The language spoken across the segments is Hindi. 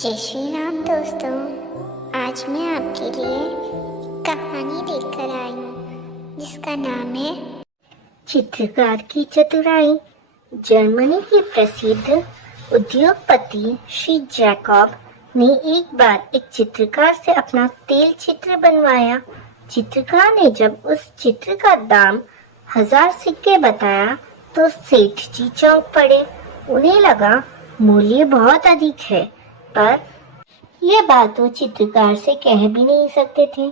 जय श्री राम दोस्तों। आज मैं आपके लिए कहानी लेकर आई हूँ जिसका नाम है चित्रकार की चतुराई। जर्मनी के प्रसिद्ध उद्योगपति श्री जैकब ने एक बार एक चित्रकार से अपना तेल चित्र बनवाया। चित्रकार ने जब उस चित्र का दाम 1000 सिक्के बताया तो सेठ जी चौंक पड़े। उन्हें लगा मूल्य बहुत अधिक है, पर यह बात वो चित्रकार से कह भी नहीं सकते थे।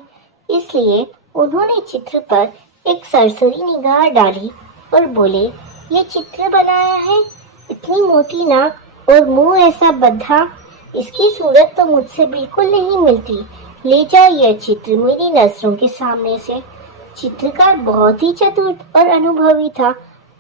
इसलिए उन्होंने चित्र पर एक सरसरी निगाह डाली और बोले, ये चित्र बनाया है, इतनी मोटी नाक और मुंह ऐसा बद्धा, इसकी सूरत तो मुझसे बिल्कुल नहीं मिलती। ले जाओ यह चित्र मेरी नजरों के सामने से। चित्रकार बहुत ही चतुर और अनुभवी था।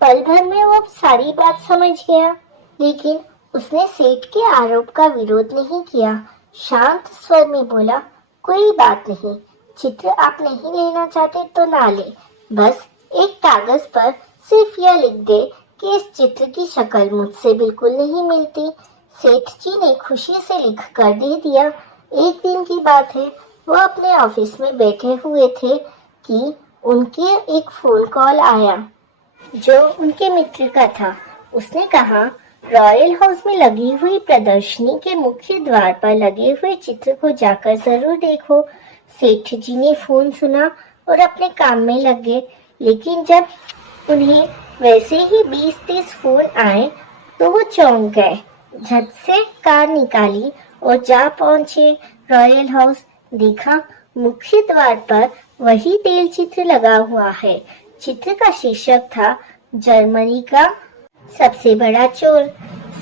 पल भर में वो सारी बात समझ गया, लेकिन उसने सेठ के आरोप का विरोध नहीं किया। शांत स्वर में बोला, कोई बात नहीं, चित्र आप नहीं लेना चाहते तो ना ले, बस एक कागज पर सिर्फ यह लिख दे कि इस चित्र की शक्ल मुझसे बिल्कुल नहीं मिलती। सेठ जी ने खुशी से लिख कर दे दिया। एक दिन की बात है, वो अपने ऑफिस में बैठे हुए थे कि उनके एक फोन कॉल आया जो उनके मित्र का था। उसने कहा, रॉयल हाउस में लगी हुई प्रदर्शनी के मुख्य द्वार पर लगे हुए चित्र को जाकर जरूर देखो। सेठ जी ने फोन सुना और अपने काम में लग गए, लेकिन जब उन्हें वैसे ही 20-30 फोन आए तो वो चौंक गए। झट से कार निकाली और जा पहुंचे रॉयल हाउस। देखा, मुख्य द्वार पर वही तेल चित्र लगा हुआ है। चित्र का शीर्षक था, जर्मनी का सबसे बड़ा चोर।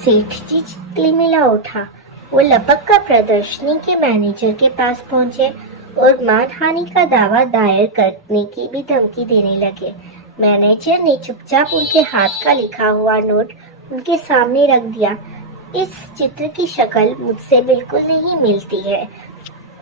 सेठ जी तिलमिला उठा। वो लपक कर प्रदर्शनी के मैनेजर के पास पहुंचे और मानहानि का दावा दायर करने की भी धमकी देने लगे। मैनेजर ने चुपचाप उनके हाथ का लिखा हुआ नोट उनके सामने रख दिया। इस चित्र की शक्ल मुझसे बिल्कुल नहीं मिलती है।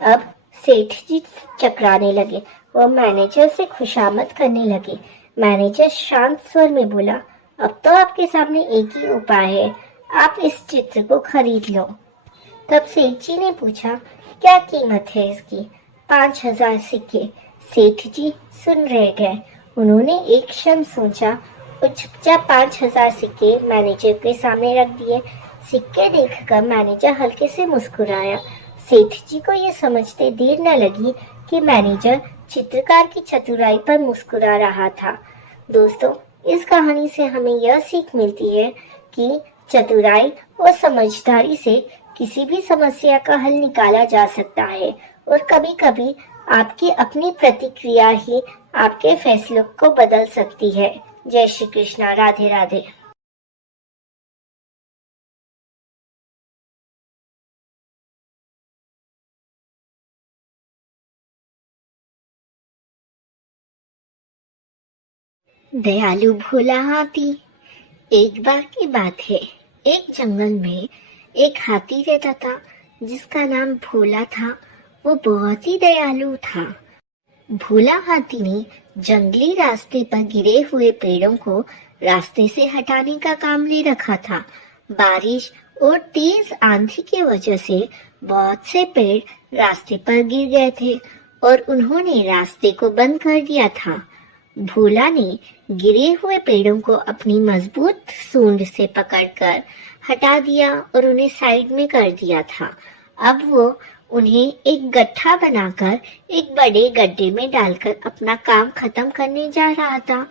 अब सेठ जी चकराने लगे। वो मैनेजर से खुशामद करने लगे। मैनेजर शांत स्वर में बोला, अब तो आपके सामने एक ही उपाय है, आप इस चित्र को खरीद लो। तब सेठ जी ने पूछा, क्या कीमत है इसकी? 5000 सिक्के। सेठ जी सुन रह गए। उन्होंने एक क्षण सोचा और चुपचाप 5000 सिक्के मैनेजर के सामने रख दिए। सिक्के देखकर मैनेजर हल्के से मुस्कुराया। सेठ जी को यह समझते देर न लगी कि मैनेजर चित्रकार की चतुराई पर मुस्कुरा रहा था। दोस्तों, इस कहानी से हमें यह सीख मिलती है कि चतुराई और समझदारी से किसी भी समस्या का हल निकाला जा सकता है और कभी-कभी आपकी अपनी प्रतिक्रिया ही आपके फैसलों को बदल सकती है। जय श्री कृष्णा। राधे राधे। दयालु भोला हाथी। एक बार की बात है, एक जंगल में एक हाथी रहता था जिसका नाम भोला था। वो बहुत ही दयालु था। भोला हाथी ने जंगली रास्ते पर गिरे हुए पेड़ों को रास्ते से हटाने का काम ले रखा था। बारिश और तेज आंधी की वजह से बहुत से पेड़ रास्ते पर गिर गए थे और उन्होंने रास्ते को बंद कर दिया था। भोला ने गिरे हुए पेड़ों को अपनी मजबूत सूंड से पकड़कर हटा दिया और उन्हें साइड में कर दिया था। अब वो उन्हें एक गड्ढा बनाकर एक बड़े गड्ढे में डालकर अपना काम खत्म करने जा रहा था।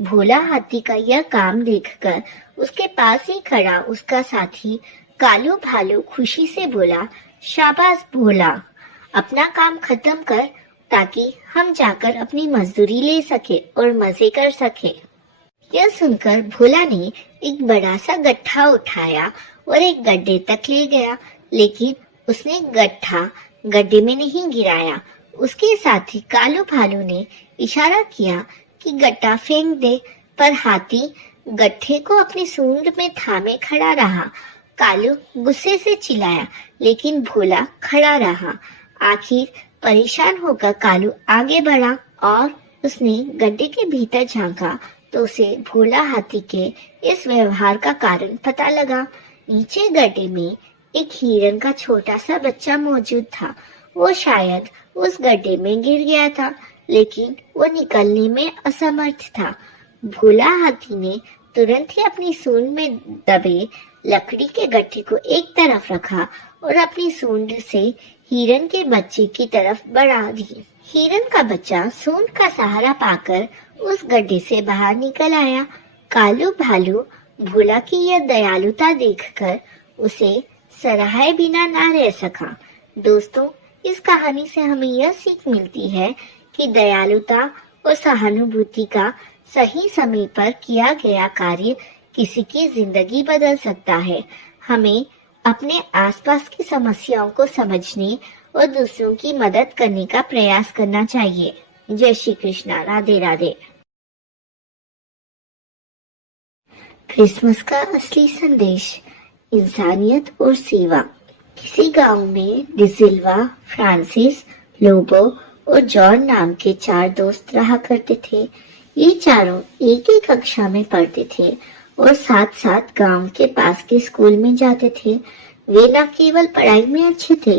भोला हाथी का यह काम देखकर उसके पास ही खड़ा उसका साथी कालू भालू खुशी से बोला, शाबाश भोला, अपना काम खत्म कर ताकि हम जाकर अपनी मजदूरी ले सके और मजे कर सके। यह सुनकर भोला ने एक बड़ा सा गड्ढा उठाया और एक गड्ढे तक ले गया, लेकिन उसने गड्ढा गड्ढे में नहीं गिराया। उसके साथी कालू भालू ने इशारा किया कि गड्ढा फेंक दे, पर हाथी गड्ढे को अपनी सूंड में थामे खड़ा रहा। कालू गुस्से से चिल्लाया, लेकिन भोला खड़ा रहा। आखिर परेशान होकर कालू आगे बढ़ा और उसने गड्ढे के भीतर झांका तो उसे भोला हाथी के इस व्यवहार का कारण पता लगा। नीचे गड्ढे में एक हिरन का छोटा सा बच्चा मौजूद था। वो शायद उस गड्ढे में गिर गया था, लेकिन वो निकलने में असमर्थ था। भोला हाथी ने तुरंत ही अपनी सूंड में दबे लकड़ी के गट्ठे को एक तरफ रखा और अपनी सूंड से हिरन के बच्चे की तरफ बढ़ा दी। हिरन का बच्चा सूंड का सहारा पाकर उस गड्ढे से बाहर निकल आया। कालू भालू भोला की यह दयालुता देखकर उसे सराहे बिना ना रह सका। दोस्तों, इस कहानी से हमें यह सीख मिलती है कि दयालुता और सहानुभूति का सही समय पर किया गया कार्य किसी की जिंदगी बदल सकता है। हमें अपने आसपास की समस्याओं को समझने और दूसरों की मदद करने का प्रयास करना चाहिए। जय श्री कृष्णा। राधे राधे। क्रिसमस का असली संदेश इंसानियत और सेवा। किसी गांव में डिसिल्वा, फ्रांसिस, लोबो और जॉन नाम के 4 दोस्त रहा करते थे। ये चारों एक ही कक्षा में पढ़ते थे और साथ साथ गांव के पास के स्कूल में जाते थे। वे न केवल पढ़ाई में अच्छे थे,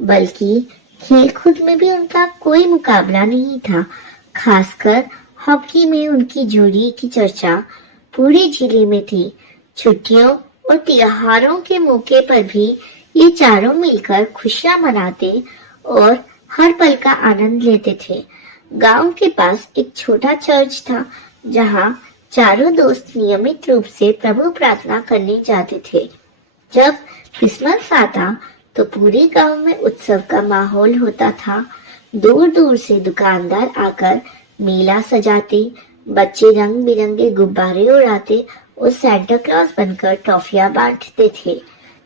बल्कि खेल कूद में भी उनका कोई मुकाबला नहीं था। खासकर हॉकी में उनकी जोड़ी की चर्चा पूरे जिले में थी। छुट्टियों और त्योहारों के मौके पर भी ये चारों मिलकर खुशियां मनाते और हर पल का आनंद लेते थे। गांव के पास एक छोटा चर्च था, जहां चारों दोस्त नियमित रूप से प्रभु प्रार्थना करने जाते थे। जब क्रिसमस आता तो पूरे गांव में उत्सव का माहौल होता था। दूर दूर से दुकानदार आकर मेला सजाते, बच्चे रंग बिरंगे गुब्बारे उड़ाते और सैंटा क्लॉज बनकर टॉफियां बांटते थे।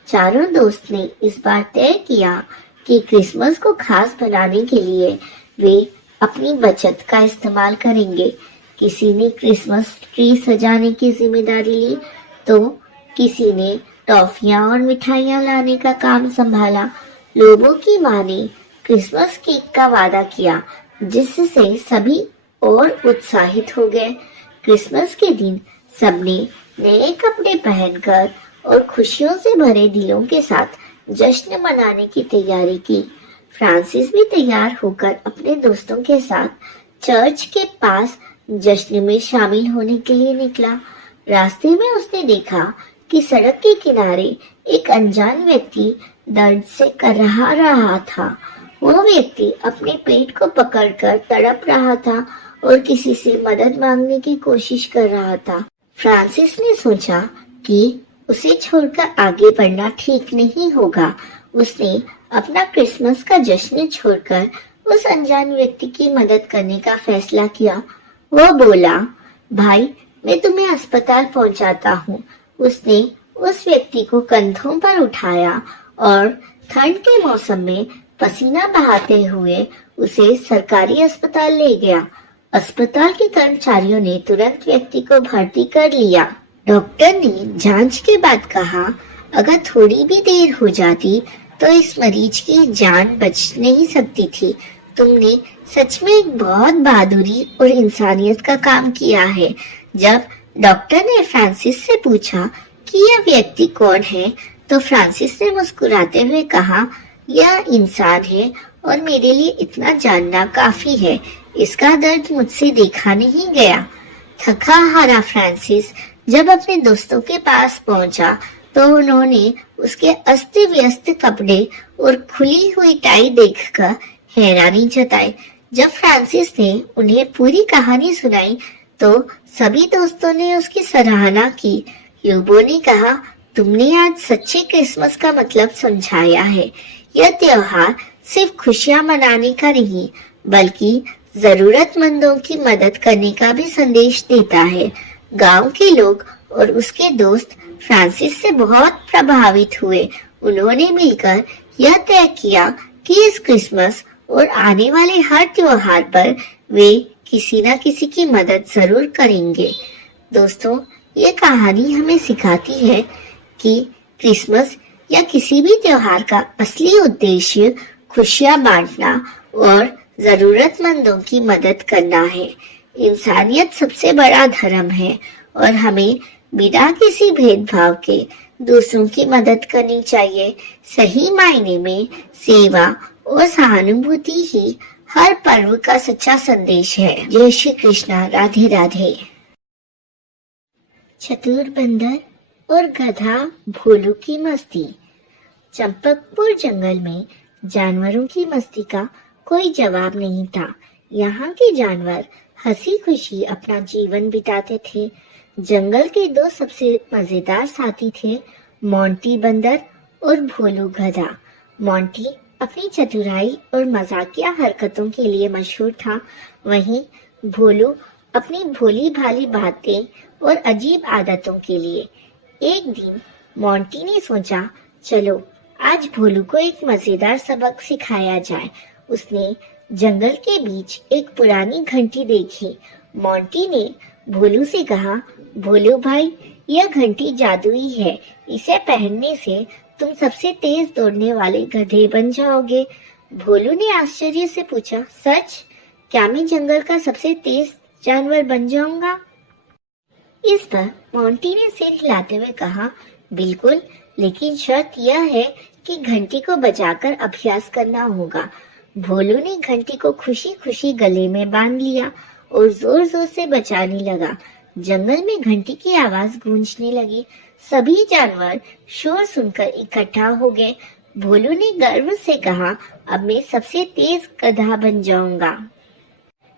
चारों दोस्त ने इस बार तय किया कि क्रिसमस को खास बनाने के लिए वे अपनी बचत का इस्तेमाल करेंगे। किसी ने क्रिसमस ट्री सजाने की जिम्मेदारी ली, तो किसी ने टॉफियां और मिठाइयां लाने का काम संभाला। लोगों की मां ने क्रिसमस केक का वादा किया, जिससे सभी और उत्साहित हो गए। क्रिसमस के दिन सबने नए कपड़े पहनकर और खुशियों से भरे दिलों के साथ जश्न मनाने की तैयारी की। फ्रांसिस भी तैयार होकर अपने दोस्तों के साथ चर्च के पास जश्न में शामिल होने के लिए निकला। रास्ते में उसने देखा कि सड़क के किनारे एक अनजान व्यक्ति दर्द से कराह रहा था। वो व्यक्ति अपने पेट को पकड़कर तड़प रहा था और किसी से मदद मांगने की कोशिश कर रहा था। फ्रांसिस ने सोचा कि उसे छोड़कर आगे बढ़ना ठीक नहीं होगा। उसने अपना क्रिसमस का जश्न छोड़कर उस अनजान व्यक्ति की मदद करने का फैसला किया। वो बोला, भाई, मैं तुम्हें अस्पताल पहुंचाता हूँ। उसने उस व्यक्ति को कंधों पर उठाया और ठंड के मौसम में पसीना बहाते हुए उसे सरकारी अस्पताल ले गया। अस्पताल के कर्मचारियों ने तुरंत व्यक्ति को भर्ती कर लिया। डॉक्टर ने जांच के बाद कहा, अगर थोड़ी भी देर हो जाती तो इस मरीज की जान बच नहीं सकती थी। तुमने सच में एक बहुत बहादुरी और इंसानियत का काम किया है। जब डॉक्टर ने फ्रांसिस से पूछा कि यह व्यक्ति कौन है, तो फ्रांसिस ने मुस्कुराते हुए कहा, यह इंसान है और मेरे लिए इतना जानना काफी है। इसका दर्द मुझसे देखा नहीं गया। थका हारा फ्रांसिस जब अपने दोस्तों के पास पहुंचा तो उन्होंने उसके अस्त व्यस्त कपड़े और खुली हुई टाई देखकर हैरानी जताई। जब फ्रांसिस ने उन्हें पूरी कहानी सुनाई तो सभी दोस्तों ने उसकी सराहना की। यूबो ने कहा, तुमने आज सच्चे क्रिसमस का मतलब समझाया है। यह त्योहार सिर्फ खुशियां मनाने का नहीं, बल्कि जरूरतमंदों की मदद करने का भी संदेश देता है। गांव के लोग और उसके दोस्त फ्रांसिस से बहुत प्रभावित हुए। उन्होंने मिलकर यह तय किया कि इस क्रिसमस और आने वाले हर त्योहार पर वे किसी न किसी की मदद जरूर करेंगे। दोस्तों, ये कहानी हमें सिखाती है कि क्रिसमस या किसी भी त्योहार का असली उद्देश्य खुशियां बांटना और जरूरतमंदों की मदद करना है। इंसानियत सबसे बड़ा धर्म है और हमें बिना किसी भेदभाव के दूसरों की मदद करनी चाहिए। सही मायने में सेवा और सहानुभूति ही हर पर्व का सच्चा संदेश है। जय श्री कृष्णा। राधे राधे। चतुर बंदर और गधा भोलू की मस्ती। चंपकपुर जंगल में जानवरों की मस्ती का कोई जवाब नहीं था। यहाँ के जानवर हंसी खुशी अपना जीवन बिताते थे। जंगल के दो सबसे मजेदार साथी थे, मोंटी बंदर और भोलू गधा। मोंटी अपनी चतुराई और मजाकिया हरकतों के लिए मशहूर था, वहीं भोलू अपनी भोली भाली बातें और अजीब आदतों के लिए। एक दिन मोंटी ने सोचा, चलो आज भोलू को एक मजेदार सबक सिखाया जाए। उसने जंगल के बीच एक पुरानी घंटी देखी। मोंटी ने भोलू से कहा, भोलू भाई, यह घंटी जादुई है। इसे पहनने से तुम सबसे तेज दौड़ने वाले गधे बन जाओगे। भोलू ने आश्चर्य से पूछा, सच? क्या मैं जंगल का सबसे तेज जानवर बन जाऊंगा? इस पर मोंटी ने सिर हिलाते हुए कहा, बिल्कुल, लेकिन शर्त यह है कि घंटी को बजाकर अभ्यास करना होगा। भोलू ने घंटी को खुशी खुशी गले में बांध लिया और जोर जोर से बजाने लगा। जंगल में घंटी की आवाज गूंजने लगी। सभी जानवर शोर सुनकर इकट्ठा हो गए। भोलू ने गर्व से कहा, अब मैं सबसे तेज गधा बन जाऊंगा।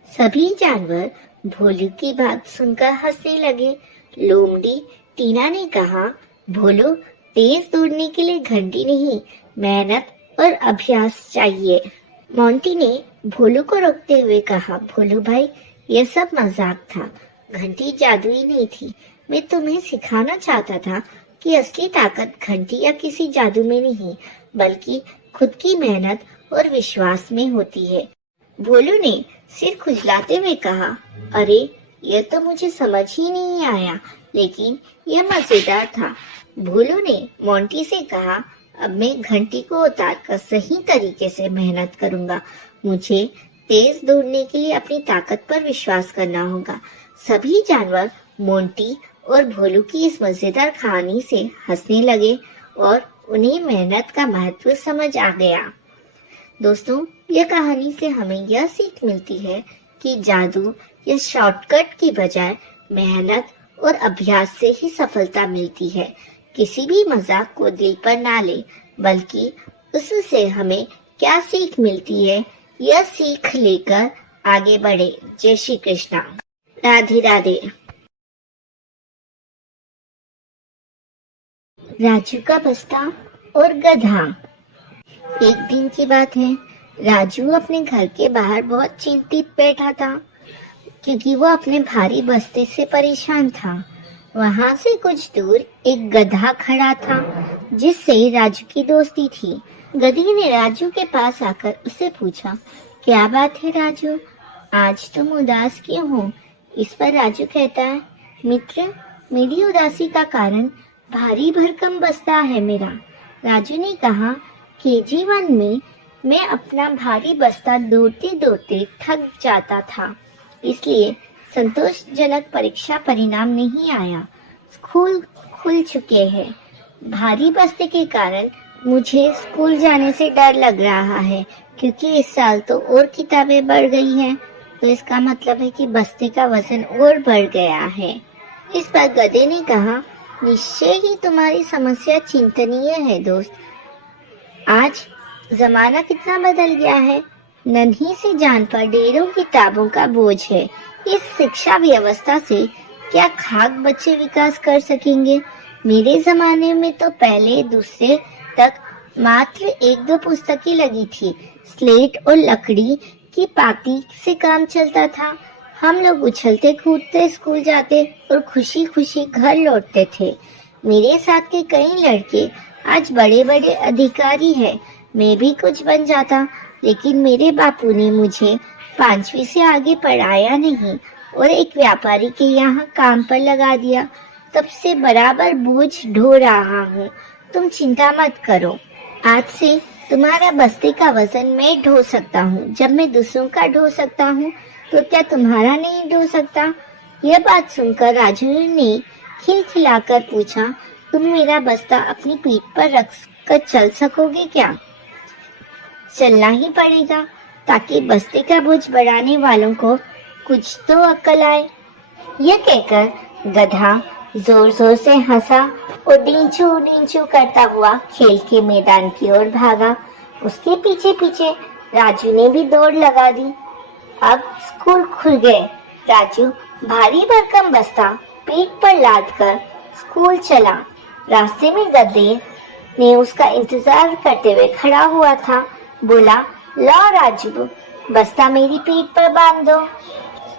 सभी जानवर भोलू की बात सुनकर हंसने लगे। लोमड़ी टीना ने कहा, भोलू, तेज दौड़ने के लिए घंटी नहीं, मेहनत और अभ्यास चाहिए। मोंटी ने भोलू को रोकते हुए कहा, भोलू भाई, यह सब मजाक था। घंटी जादुई नहीं थी। मैं तुम्हें सिखाना चाहता था कि असली ताकत घंटी या किसी जादू में नहीं, बल्कि खुद की मेहनत और विश्वास में होती है। भोलू ने सिर खुजलाते हुए कहा, अरे, यह तो मुझे समझ ही नहीं आया, लेकिन यह मजेदार था। भोलू ने मोंटी से कहा, अब मैं घंटी को उतारकर सही तरीके से मेहनत करूंगा। मुझे तेज दौड़ने के लिए अपनी ताकत पर विश्वास करना होगा। सभी जानवर मोंटी और भोलू की इस मजेदार कहानी से हंसने लगे और उन्हें मेहनत का महत्व समझ आ गया। दोस्तों, यह कहानी से हमें यह सीख मिलती है कि जादू या शॉर्टकट की बजाय मेहनत और अभ्यास से ही सफलता मिलती है। किसी भी मजाक को दिल पर ना ले, बल्कि उससे हमें क्या सीख मिलती है, यह सीख लेकर आगे बढ़े। जय श्री कृष्णा। राधे राधे। राजू का बस्ता और गधा। एक दिन की बात है, राजू अपने घर के बाहर बहुत चिंतित बैठा था, क्योंकि वो अपने भारी बस्ते से परेशान था। वहां से कुछ दूर एक गधा खड़ा था, जिससे राजू की दोस्ती थी। गधी ने राजू के पास आकर उससे पूछा, क्या बात है राजू, आज तुम उदास क्यों हो? इस पर राजू कहता है, मित्र, मेरी उदासी का कारण भारी भरकम बस्ता है मेरा। राजू ने कहा, KG1 में मैं अपना भारी बस्ता दौड़ते दौड़ते थक जाता था, इसलिए संतोषजनक परीक्षा परिणाम नहीं आया। स्कूल खुल चुके हैं। भारी बस्ते के कारण मुझे स्कूल जाने से डर लग रहा है, क्योंकि इस साल तो और किताबें बढ़ गई हैं, तो इसका मतलब है कि बस्ते का वजन और बढ़ गया है। इस पर गधे ने कहा, निश्चय ही तुम्हारी समस्या चिंतनीय है दोस्त। आज जमाना कितना बदल गया है। नन्ही सी जान पर ढेरों किताबों का बोझ है। इस शिक्षा व्यवस्था से क्या खाक बच्चे विकास कर सकेंगे? मेरे जमाने में तो पहले दूसरे तक मात्र 1-2 पुस्तकें लगी थी। स्लेट और लकड़ी की पाती से काम चलता था। हम लोग उछलते कूदते स्कूल जाते और खुशी खुशी घर लौटते थे। मेरे साथ के कई लड़के आज बड़े बड़े अधिकारी हैं। मैं भी कुछ बन जाता, लेकिन मेरे बापू ने मुझे 5वीं से आगे पढ़ाया नहीं और एक व्यापारी के यहाँ काम पर लगा दिया। तब से बराबर बोझ ढो रहा हूँ। तुम चिंता मत करो, आज से तुम्हारा बस्ते का वजन मैं ढो सकता हूँ। जब मैं दूसरों का ढो सकता हूँ, तो क्या तुम्हारा नहीं ढो सकता? यह बात सुनकर राजू ने खिलखिलाकर पूछा, तुम मेरा बस्ता अपनी पीठ पर रख कर चल सकोगे क्या? चलना ही पड़ेगा ताकि बस्ते का बोझ बढ़ाने वालों को कुछ तो अक्ल आए। यह कहकर गधा जोर जोर से हंसा और डींचू डींचू करता हुआ खेल के मैदान की ओर भागा। उसके पीछे पीछे राजू ने भी दौड़ लगा दी। अब स्कूल खुल गए। राजू भारी भरकम बस्ता पीठ पर लाद कर स्कूल चला। रास्ते में गधे ने उसका इंतजार करते हुए खड़ा हुआ था। बोला, ला राजू, बस्ता मेरी पीठ पर बांध दो।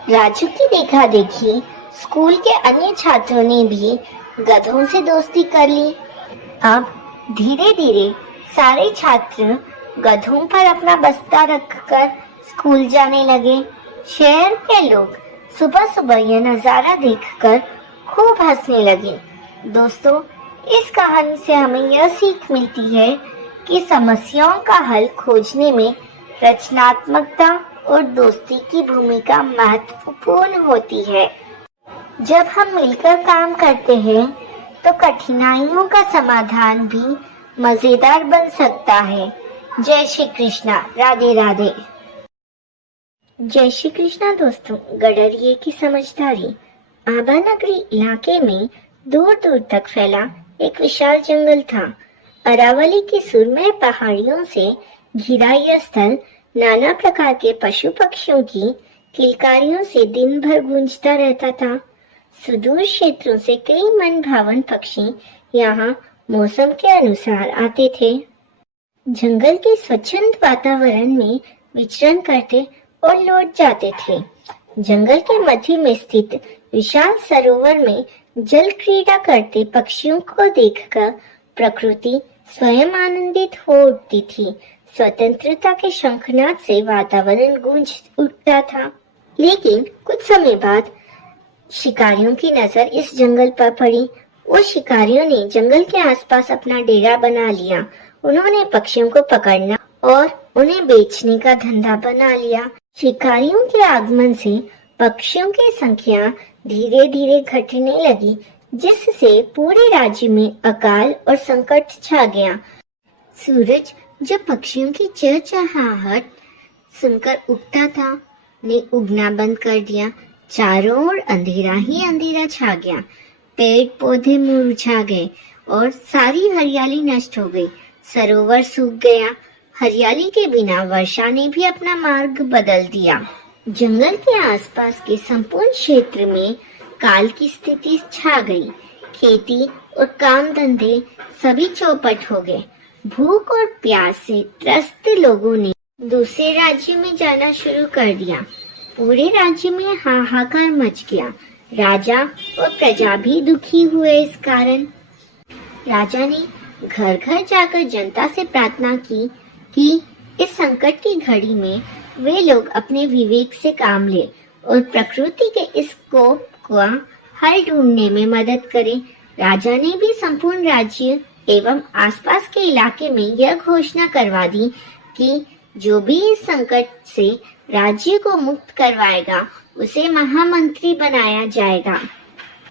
राजू की देखा देखी स्कूल के अन्य छात्रों ने भी गधों से दोस्ती कर ली। अब धीरे धीरे सारे छात्र गधों पर अपना बस्ता रखकर स्कूल जाने लगे। शहर के लोग सुबह सुबह यह नजारा देखकर खूब हंसने लगे। दोस्तों, इस कहानी से हमें यह सीख मिलती है कि समस्याओं का हल खोजने में रचनात्मकता और दोस्ती की भूमिका महत्वपूर्ण होती है। जब हम मिलकर काम करते हैं तो कठिनाइयों का समाधान भी मजेदार बन सकता है। जय श्री कृष्णा। राधे राधे। जय श्री कृष्णा। दोस्तों, गडरिये की समझदारी। आबा नगरी इलाके में दूर दूर तक फैला एक विशाल जंगल था। अरावली की सुरमय पहाड़ियों से घिरा यह स्थल नाना प्रकार के पशु पक्षियों की किलकारियों से दिन भर गूंजता रहता था। सुदूर क्षेत्रों से कई मन भावन पक्षी यहाँ मौसम के अनुसार आते थे। जंगल के स्वच्छंद वातावरण में विचरण करते और लौट जाते थे। जंगल के मध्य में स्थित विशाल सरोवर में जल क्रीड़ा करते पक्षियों को देखकर प्रकृति स्वयं आनंदित हो उठती थी। स्वतंत्रता के शंखनाद से वातावरण गूंज उठता था। लेकिन कुछ समय बाद शिकारियों की नजर इस जंगल पर पड़ी। वो शिकारियों ने जंगल के आसपास अपना डेरा बना लिया। उन्होंने पक्षियों को पकड़ना और उन्हें बेचने का धंधा बना लिया। शिकारियों के आगमन से पक्षियों की संख्या धीरे धीरे घटने लगी, जिससे पूरे राज्य में अकाल और संकट छा गया। सूरज जब पक्षियों की चहचहाहट सुनकर उगता था, ने उगना बंद कर दिया। चारों ओर अंधेरा ही अंधेरा छा गया। पेड़ पौधे मुरझा गए और सारी हरियाली नष्ट हो गई। सरोवर सूख गया। हरियाली के बिना वर्षा ने भी अपना मार्ग बदल दिया। जंगल के आसपास के संपूर्ण क्षेत्र में काल की स्थिति छा गई। खेती और काम धंधे सभी चौपट हो गए। भूख और प्यास से त्रस्त लोगों ने दूसरे राज्य में जाना शुरू कर दिया। पूरे राज्य में हाहाकार मच गया। राजा और प्रजा भी दुखी हुए इस कारण। राजा ने घर घर जाकर जनता से प्रार्थना की कि इस संकट की घड़ी में वे लोग अपने विवेक से काम ले और प्रकृति के इस कोप का हल ढूंढने में मदद करें। राजा ने भी संपूर्ण राज्य एवं आसपास के इलाके में यह घोषणा करवा दी कि जो भी इस संकट से राज्य को मुक्त करवाएगा उसे महामंत्री बनाया जाएगा।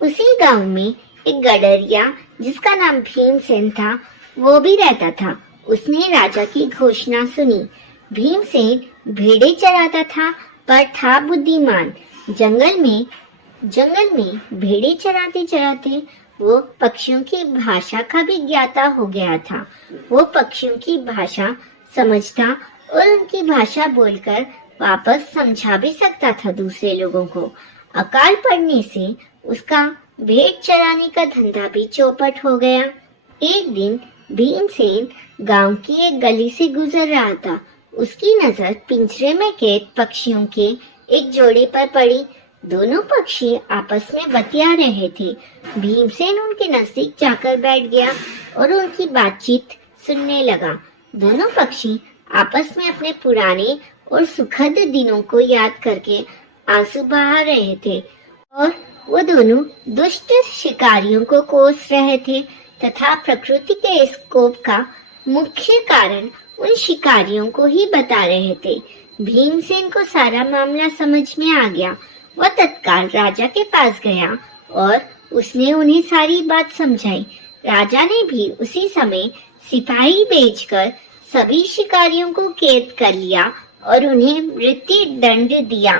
उसी गांव में एक गडरिया जिसका नाम भीमसेन था, वो भी रहता था। उसने राजा की घोषणा सुनी। भीमसेन भेड़े चराता था पर था बुद्धिमान। जंगल में भेड़े चराते चराते वो पक्षियों की भाषा का भी ज्ञाता हो गया था। वो पक्षियों की भाषा समझता और उनकी भाषा बोलकर वापस समझा भी सकता था दूसरे लोगों को। अकाल पड़ने से उसका भेड़ चराने का धंधा भी चौपट हो गया। एक दिन भीमसेन गांव की एक गली से गुजर रहा था। उसकी नजर पिंजरे में कैद पक्षियों के एक जोड़े पर पड़ी। दोनों पक्षी आपस में बतिया रहे थे। भीमसेन उनके नजदीक जाकर बैठ गया और उनकी बातचीत सुनने लगा। दोनों पक्षी आपस में अपने पुराने और सुखद दिनों को याद करके आंसू बहा रहे थे और वो दोनों दुष्ट शिकारियों को कोस रहे थे तथा प्रकृति के इस कोप का मुख्य कारण उन शिकारियों को ही बता रहे थे। भीमसेन को सारा मामला समझ में आ गया। वह तत्काल राजा के पास गया और उसने उन्हें सारी बात समझाई। राजा ने भी उसी समय सिपाही भेजकर सभी शिकारियों को कैद कर लिया और उन्हें मृत्यु दंड दिया।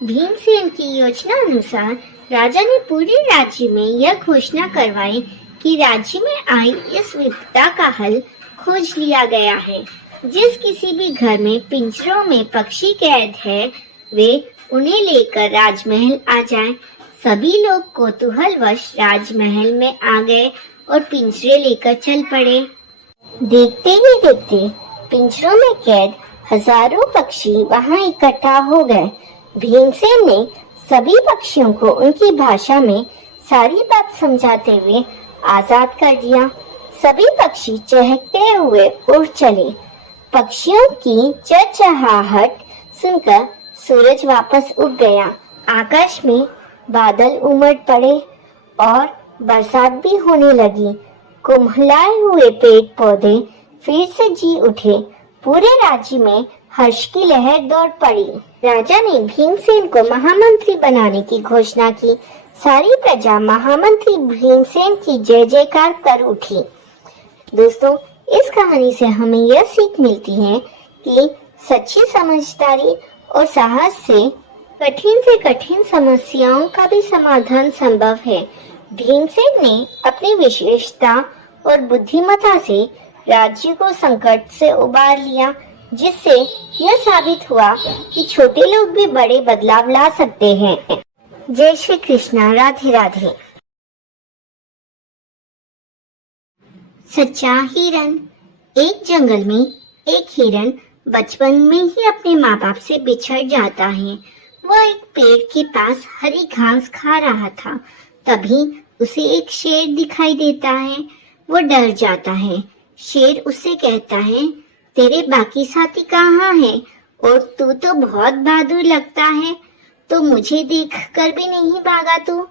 भीमसेन की योजना अनुसार राजा ने पूरे राज्य में यह घोषणा करवाई कि राज्य में आई इस विपदा का हल खोज लिया गया है। जिस किसी भी घर में पिंजरों में पक्षी कैद है, वे उन्हें लेकर राजमहल आ जाएं। सभी लोग कौतूहलवश राजमहल में आ गए और पिंजरे लेकर चल पड़े। देखते ही देखते पिंजरों में कैद हजारों पक्षी वहां इकट्ठा हो गए। भीमसेन ने सभी पक्षियों को उनकी भाषा में सारी बात समझाते हुए आजाद कर दिया। सभी पक्षी चहकते हुए उड़ चले। पक्षियों की चहचहाहट सुनकर सूरज वापस उग गया। आकाश में बादल उमड़ पड़े और बरसात भी होने लगी। कुम्हलाए हुए पेड़ पौधे फिर से जी उठे। पूरे राज्य में हर्ष की लहर दौड़ पड़ी। राजा ने भीमसेन को महामंत्री बनाने की घोषणा की। सारी प्रजा महामंत्री भीमसेन की जय जयकार कर उठी। दोस्तों, इस कहानी से हमें यह सीख मिलती है कि सच्ची समझदारी और साहस से कठिन समस्याओं का भी समाधान संभव है। भीमसेन ने अपनी विशेषता और बुद्धिमत्ता से राज्य को संकट से उबार लिया, जिससे यह साबित हुआ कि छोटे लोग भी बड़े बदलाव ला सकते हैं। जय श्री कृष्णा। राधे राधे। सच्चा हिरन। एक जंगल में एक हिरन बचपन में ही अपने माँ बाप से बिछड़ जाता है। वह एक पेड़ के पास हरी घास खा रहा था। तभी उसे एक शेर दिखाई देता है। वो डर जाता है। शेर उससे कहता है, तेरे बाकी साथी कहाँ हैं? और तू तो बहुत बहादुर लगता है, तो मुझे देख कर भी नहीं भागा तू।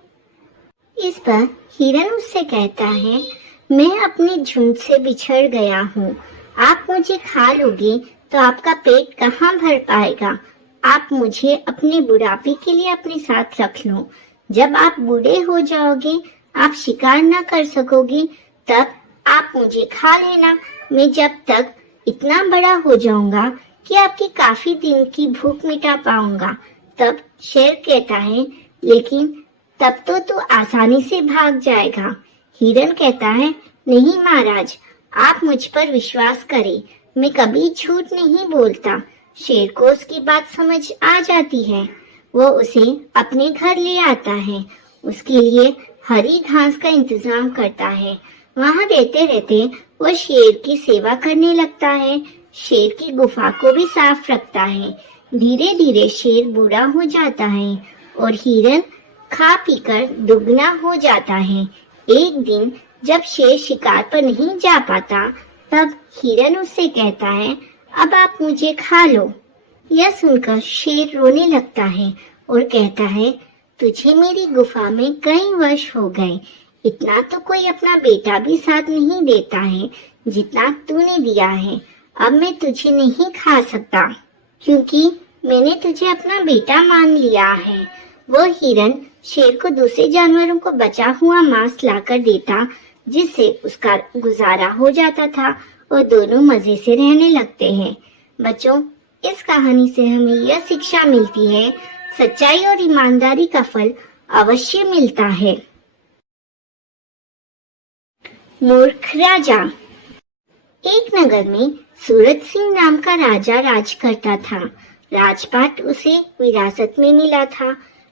इस पर हिरन उससे कहता है, मैं अपने झुंड से बिछड़ गया हूँ। आप मुझे खा लोगे तो आपका पेट कहाँ भर पाएगा। आप मुझे अपने बुढ़ापे के लिए अपने साथ रख लो। जब आप बूढ़े हो जाओगे, आप शिकार न कर सकोगे, तब आप मुझे खा लेना। मैं जब तक इतना बड़ा हो जाऊंगा कि आपकी काफी दिन की भूख मिटा पाऊंगा। तब शेर कहता है, लेकिन तब तो तू आसानी से भाग जाएगा। हिरन कहता है, नहीं महाराज, आप मुझ पर विश्वास करें, मैं कभी झूठ नहीं बोलता। शेर को उसकी बात समझ आ जाती है। वो उसे अपने घर ले आता है। उसके लिए हरी घास का इंतजाम करता है। वहाँ रहते रहते वो शेर की सेवा करने लगता है। शेर की गुफा को भी साफ रखता है। धीरे धीरे शेर बूढ़ा हो जाता है और हिरन खा पीकर दुगना हो जाता है। एक दिन जब शेर शिकार पर नहीं जा पाता, तब हिरन उससे कहता है, अब आप मुझे खा लो। यह सुनकर शेर रोने लगता है और कहता है, तुझे मेरी गुफा में कई वर्ष हो गए। इतना तो कोई अपना बेटा भी साथ नहीं देता है जितना तूने दिया है। अब मैं तुझे नहीं खा सकता, क्योंकि मैंने तुझे अपना बेटा मान लिया है। वो हिरन शेर को दूसरे जानवरों को बचा हुआ मांस लाकर देता, जिससे उसका गुजारा हो जाता था और दोनों मजे से रहने लगते हैं। बच्चों, इस कहानी से हमें यह शिक्षा मिलती है, सच्चाई और ईमानदारी का फल अवश्य मिलता है। मूर्ख राजा। एक नगर में सूरज सिंह नाम का राजा राज करता था। राजपाट उसे विरासत में मिला था।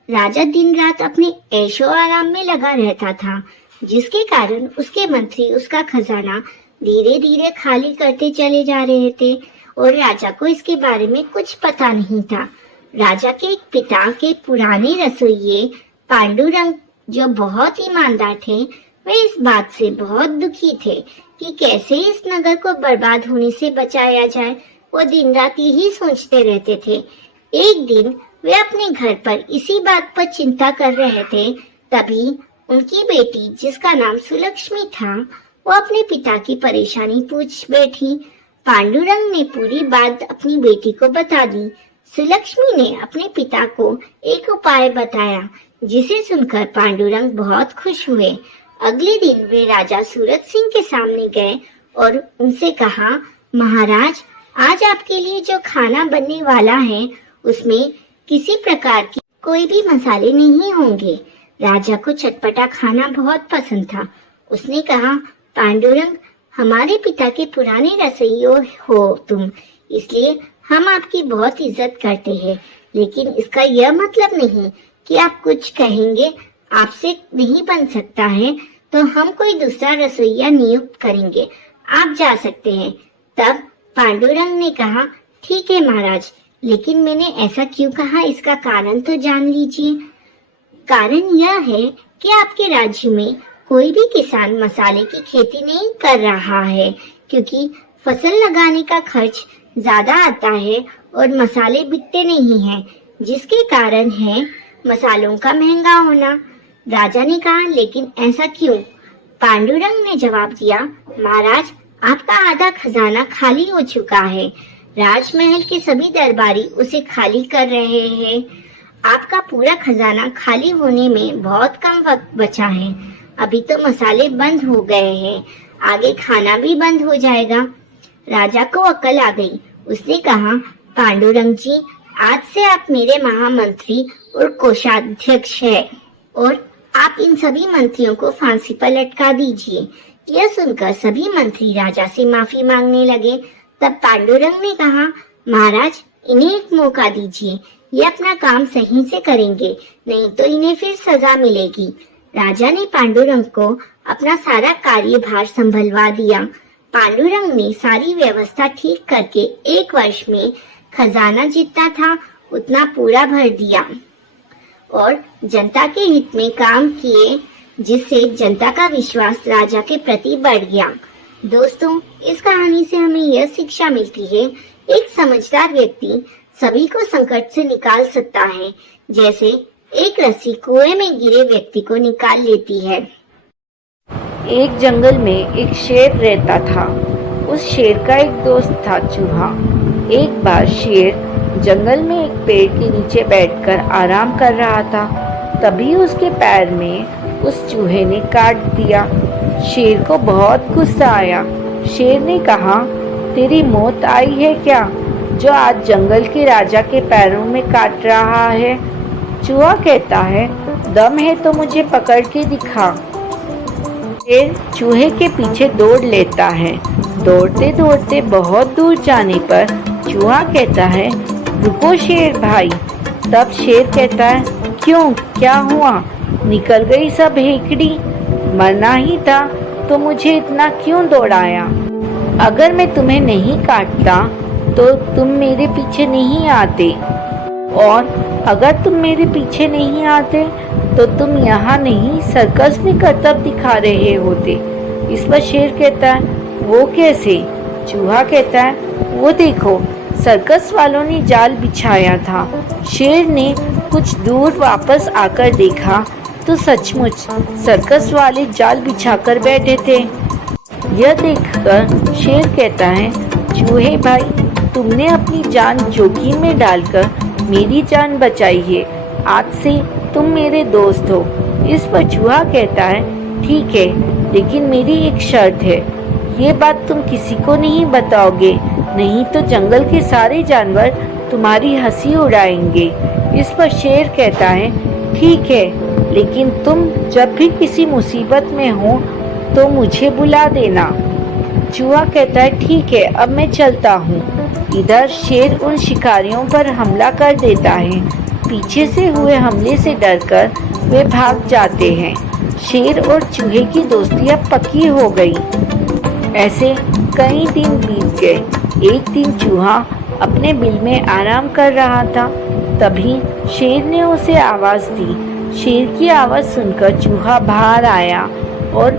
राजा दिन रात अपने ऐशो आराम में लगा रहता था, जिसके कारण उसके मंत्री उसका खजाना धीरे धीरे खाली करते चले जा रहे थे और राजा को इसके बारे में कुछ पता नहीं था। राजा के एक पिता के पुराने रसोइये पांडुरंग, जो बहुत ईमानदार थे, वे इस बात से बहुत दुखी थे कि कैसे इस नगर को बर्बाद होने से बचाया जाए। वो दिन रात यही सोचते रहते थे। एक दिन वे अपने घर पर इसी बात पर चिंता कर रहे थे। तभी उनकी बेटी, जिसका नाम सुलक्ष्मी था, वो अपने पिता की परेशानी पूछ बैठी। पांडुरंग ने पूरी बात अपनी बेटी को बता दी। सुलक्ष्मी ने अपने पिता को एक उपाय बताया, जिसे सुनकर पांडुरंग बहुत खुश हुए। अगले दिन वे राजा सूरज सिंह के सामने गए और उनसे कहा, महाराज, आज आपके लिए जो खाना बनने वाला है उसमें किसी प्रकार की कोई भी मसाले नहीं होंगे। राजा को चटपटा खाना बहुत पसंद था। उसने कहा, पांडुरंग, हमारे पिता के पुराने रसोइये हो तुम, इसलिए हम आपकी बहुत इज्जत करते हैं, लेकिन इसका यह मतलब नहीं कि आप कुछ कहेंगे आपसे नहीं बन सकता है तो हम कोई दूसरा रसोइया नियुक्त करेंगे, आप जा सकते हैं। तब पांडुरंग ने कहा, ठीक है महाराज, लेकिन मैंने ऐसा क्यों कहा इसका कारण तो जान लीजिए। कारण यह है कि आपके राज्य में कोई भी किसान मसाले की खेती नहीं कर रहा है, क्योंकि फसल लगाने का खर्च ज्यादा आता है और मसाले बिकते नहीं हैं, जिसके कारण है मसालों का महंगा होना। राजा ने कहा, लेकिन ऐसा क्यों? पांडुरंग ने जवाब दिया, महाराज, आपका आधा खजाना खाली हो चुका है। राजमहल के सभी दरबारी उसे खाली कर रहे हैं। आपका पूरा खजाना खाली होने में बहुत कम वक्त बचा है। अभी तो मसाले बंद हो गए हैं, आगे खाना भी बंद हो जाएगा। राजा को अक्ल आ गई। उसने कहा, पांडुरंग जी, आज से आप मेरे महामंत्री और कोषाध्यक्ष हैं और आप इन सभी मंत्रियों को फांसी पर लटका दीजिए। यह सुनकर सभी मंत्री राजा से माफी मांगने लगे। तब पांडुरंग ने कहा, महाराज, इन्हें एक मौका दीजिए, ये अपना काम सही से करेंगे, नहीं तो इन्हें फिर सजा मिलेगी। राजा ने पांडुरंग को अपना सारा कार्यभार संभलवा दिया। पांडुरंग ने सारी व्यवस्था ठीक करके 1 वर्ष में खजाना जितना था उतना पूरा भर दिया और जनता के हित में काम किए, जिससे जनता का विश्वास राजा के प्रति बढ़ गया। दोस्तों, इस कहानी से हमें यह शिक्षा मिलती है, एक समझदार व्यक्ति सभी को संकट से निकाल सकता है, जैसे एक रस्सी कुएं में गिरे व्यक्ति को निकाल लेती है। एक जंगल में एक शेर रहता था। उस शेर का एक दोस्त था चूहा। एक बार शेर जंगल में एक पेड़ के नीचे बैठकर आराम कर रहा था। तभी उसके पैर में उस चूहे ने काट दिया। शेर को बहुत गुस्सा आया। शेर ने कहा, तेरी मौत आई है क्या, जो आज जंगल के राजा के पैरों में काट रहा है? चूहा कहता है, दम है तो मुझे पकड़ के दिखा। शेर चूहे के पीछे दौड़ लेता है। दौड़ते दौड़ते बहुत दूर जाने पर चूहा कहता है, रुको शेर भाई। तब शेर कहता है, क्यों, क्या हुआ? निकल गई सब हेकड़ी? मरना ही था तो मुझे इतना क्यों दौड़ाया? अगर मैं तुम्हें नहीं काटता तो तुम मेरे पीछे नहीं आते, और अगर तुम मेरे पीछे नहीं आते तो तुम यहाँ नहीं सर्कस में करतब दिखा रहे होते। इस पर शेर कहता है, वो कैसे? चूहा कहता है, वो देखो, सर्कस वालों ने जाल बिछाया था। शेर ने कुछ दूर वापस आकर देखा तो सचमुच सर्कस वाले जाल बिछाकर बैठे थे। यह देखकर शेर कहता है, चूहे भाई, तुमने अपनी जान जोखिम में डालकर मेरी जान बचाई है। आज से तुम मेरे दोस्त हो। इस पर चूहा कहता है, ठीक है, लेकिन मेरी एक शर्त है। ये बात तुम किसी को नहीं बताओगे, नहीं तो जंगल के सारे जानवर तुम्हारी हंसी उड़ाएंगे। इस पर शेर कहता है, ठीक है, लेकिन तुम जब भी किसी मुसीबत में हो तो मुझे बुला देना। चूहा कहता है, ठीक है, अब मैं चलता हूँ। इधर शेर उन शिकारियों पर हमला कर देता है। पीछे से हुए हमले से डरकर वे भाग जाते हैं। शेर और चूहे की दोस्ती अब पक्की हो गई। ऐसे कई दिन बीत गए। एक दिन चूहा अपने बिल में आराम कर रहा था। तभी शेर ने उसे आवाज़ दी। शेर की आवाज़ सुनकर चूहा बाहर आया और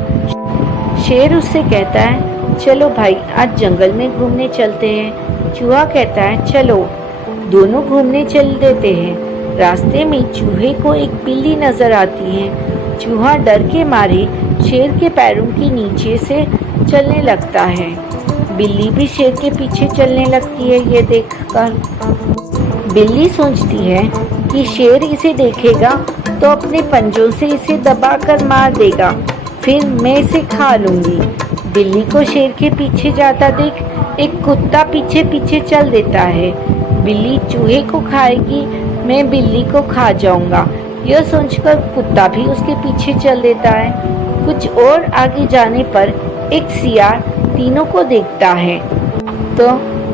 शेर उससे कहता है, चलो भाई, आज जंगल में घूमने चलते हैं। चूहा कहता है, चलो। दोनों घूमने चल देते हैं। रास्ते में चूहे को एक बिल्ली नजर आती है। चूहा डर के मारे शेर के पैरों के नीचे से चलने लगता है। बिल्ली भी शेर के पीछे चलने लगती है। ये देखकर बिल्ली सोचती है कि शेर इसे देखेगा तो अपने पंजों से इसे दबाकर मार देगा। फिर मैं इसे खा लूँगी। बिल्ली को शेर के पीछे जाता देख एक कुत्ता पीछे पीछे चल देता है। बिल्ली चूहे को खाएगी, मैं बिल्ली को खा जाऊँगा। यह सोचकर कुत्ता भी उसके पीछे चल देता है। कुछ और आगे जाने पर एक सियार तीनों को देखता है तो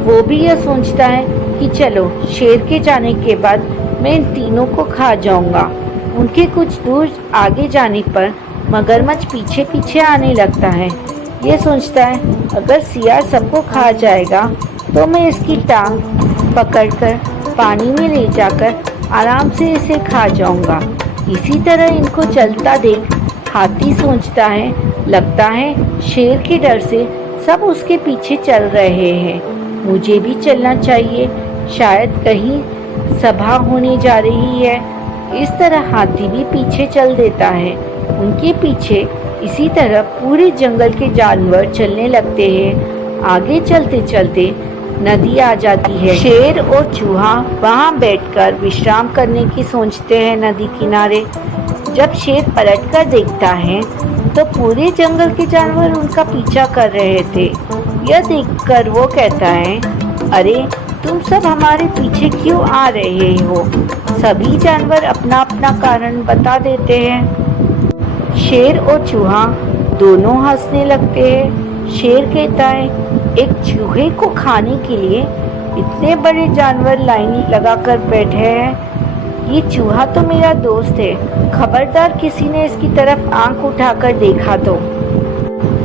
वो भी यह सोचता है कि चलो शेर के जाने के बाद मैं इन तीनों को खा जाऊंगा। उनके कुछ दूर आगे जाने पर मगरमच्छ पीछे पीछे आने लगता है। ये सोचता है अगर सियार सबको खा जाएगा तो मैं इसकी टांग पकड़कर पानी में ले जाकर आराम से इसे खा जाऊंगा। इसी तरह इनको चलता देख हाथी सोचता है लगता है शेर के डर से सब उसके पीछे चल रहे हैं, मुझे भी चलना चाहिए, शायद कहीं सभा होने जा रही है। इस तरह हाथी भी पीछे चल देता है। उनके पीछे इसी तरह पूरे जंगल के जानवर चलने लगते हैं। आगे चलते चलते नदी आ जाती है। शेर और चूहा वहां बैठकर विश्राम करने की सोचते हैं नदी किनारे। जब शेर पलटकर देखता है तो पूरे जंगल के जानवर उनका पीछा कर रहे थे। यह देखकर वो कहता है, अरे तुम सब हमारे पीछे क्यों आ रहे हो? सभी जानवर अपना अपना कारण बता देते हैं। शेर और चूहा दोनों हंसने लगते हैं। शेर कहता है, एक चूहे को खाने के लिए इतने बड़े जानवर लाइन लगाकर बैठे हैं। ये चूहा तो मेरा दोस्त है, खबरदार किसी ने इसकी तरफ आंख उठाकर देखा तो।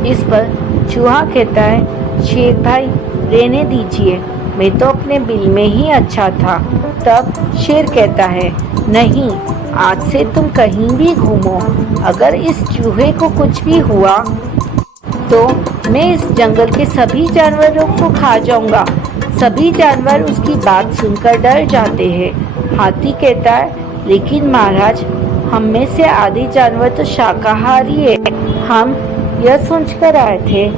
इस पर चूहा कहता है, शेर भाई रहने दीजिए, मैं तो अपने बिल में ही अच्छा था। तब शेर कहता है, नहीं, आज से तुम कहीं भी घूमो, अगर इस चूहे को कुछ भी हुआ तो मैं इस जंगल के सभी जानवरों को खा जाऊंगा। सभी जानवर उसकी बात सुनकर डर जाते हैं। हाथी कहता है, लेकिन महाराज, हम में से आधे जानवर तो शाकाहारी है। हम यह सोचकर आए थे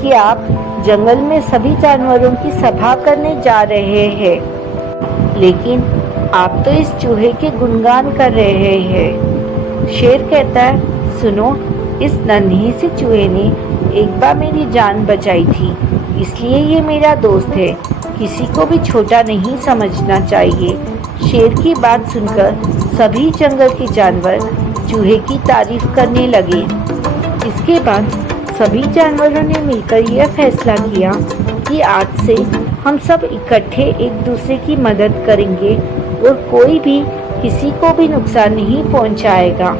कि आप जंगल में सभी जानवरों की सभा करने जा रहे हैं, लेकिन आप तो इस चूहे के गुणगान कर रहे हैं। शेर कहता है, सुनो, इस नन्हे से चूहे ने एक बार मेरी जान बचाई थी, इसलिए ये मेरा दोस्त है। किसी को भी छोटा नहीं समझना चाहिए। शेर की बात सुनकर सभी जंगल के जानवर चूहे की तारीफ करने लगे। इसके बाद सभी जानवरों ने मिलकर यह फैसला किया कि आज से हम सब इकट्ठे एक दूसरे की मदद करेंगे और कोई भी किसी को भी नुकसान नहीं पहुंचाएगा।